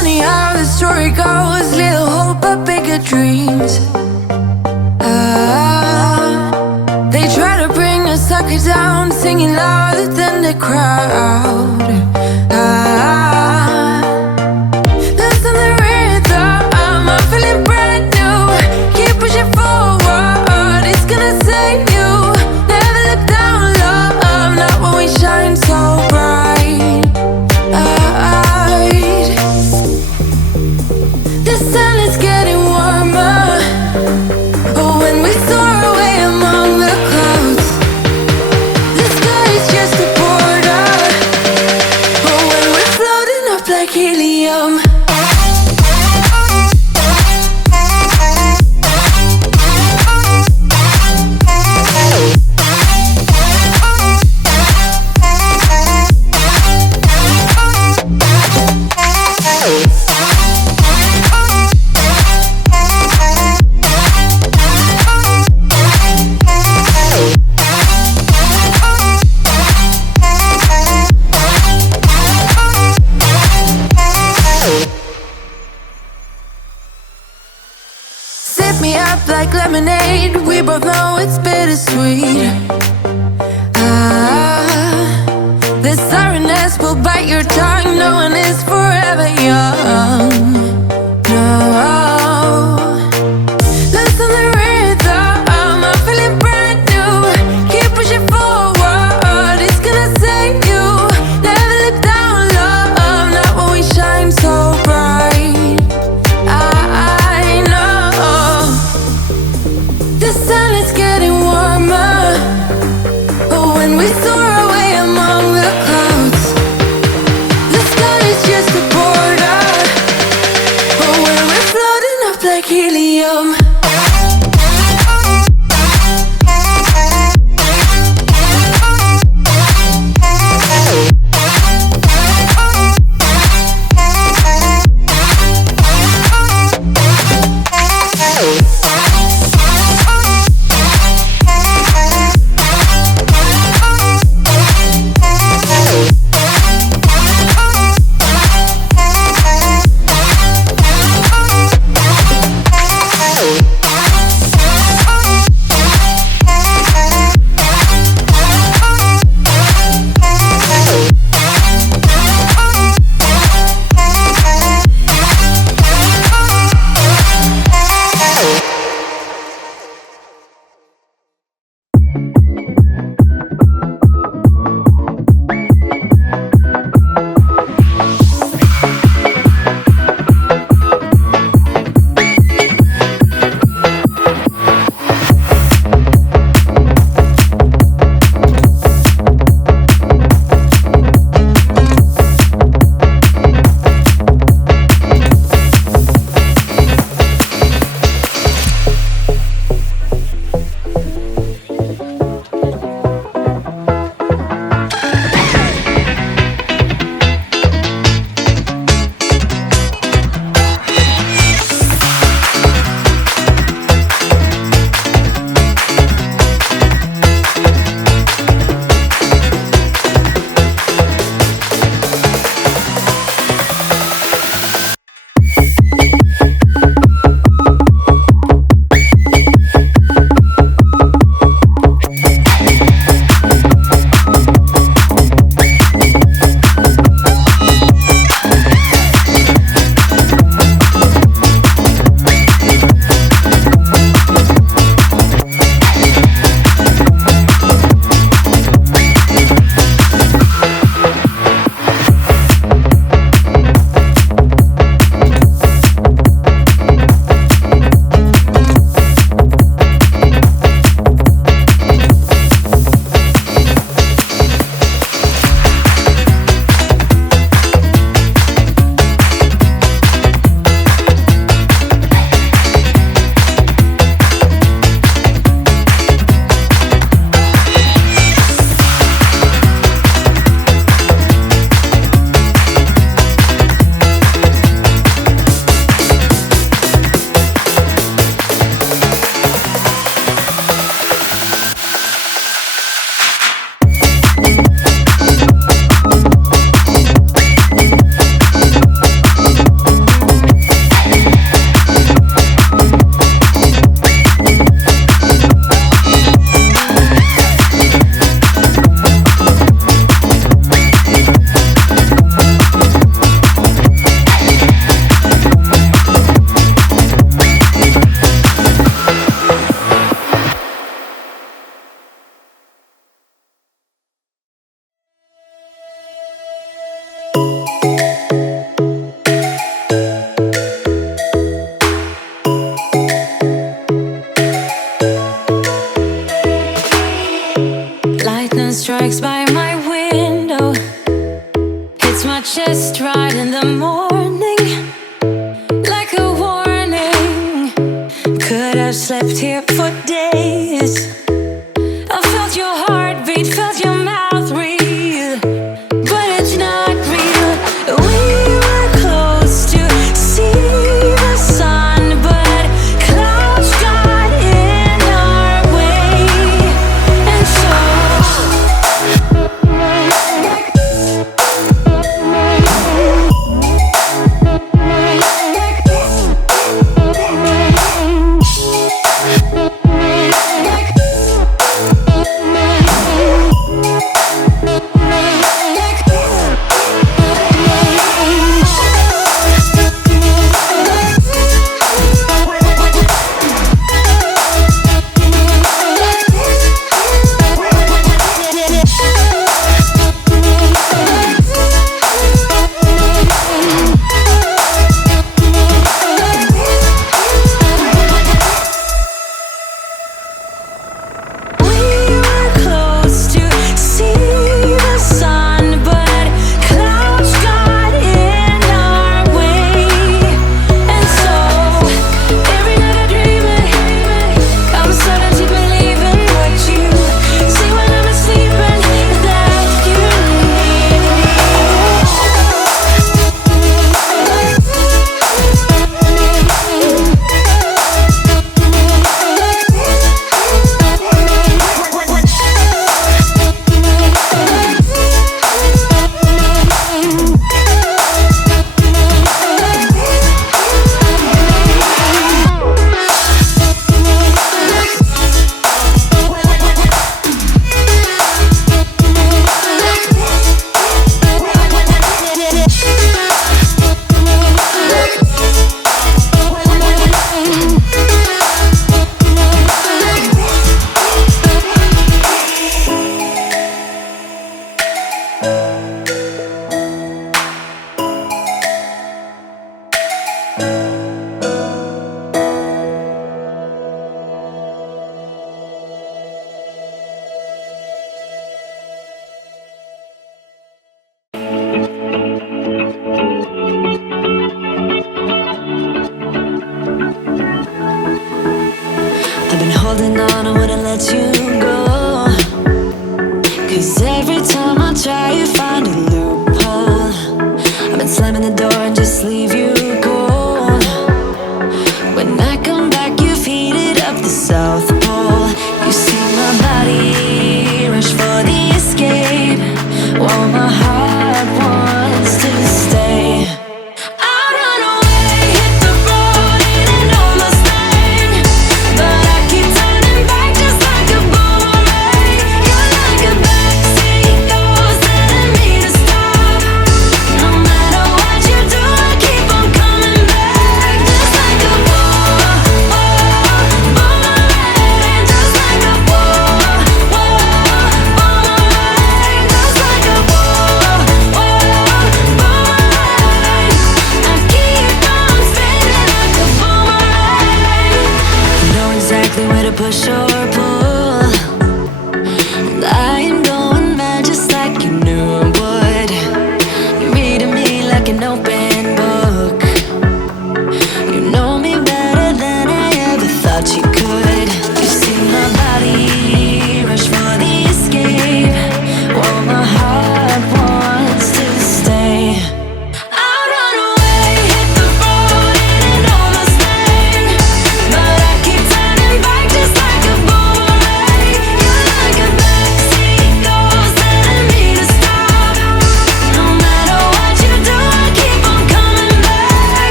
funny how the story goes. Little hope but bigger dreams. They try to bring a sucker down, singing louder than the crowd. Listen the rhythm, I'm feeling brand new. Keep pushing forward, it's gonna save you. Never look down, love, not when we shine so bright. The sun is getting warmer. Oh, when we soar away among the clouds. The sky is just a border. Oh, when we're floating up like helium. Me up like lemonade. We both know it's bittersweet. The sorrowness will bite your tongue. No one is forever young. No. Listen the rhythm, I'm feeling brand new. Keep pushing forward, it's gonna save you. Never look down, love, not when we shine so bright. I know the sun is getting warmer. Oh, when we soar away among the clouds. The sky is just a border. Oh, when we're floating up like helium. just right in the morning, like a warning. Could have slept here for days. I felt your heartbeat, felt your mouth breathe, but it's not real. We were close to see the sun, but clouds got in our way, and so I've been holding on, I wouldn't let you go. 'Cause every time I try, you find a loophole. I've been slamming the door and just leave you cold. When I come back, you've heated up the South Pole. You see my body rush for the escape, while my heart wants to stay. Where to push or pull, and I am going mad just like you knew I would. You're reading me like an open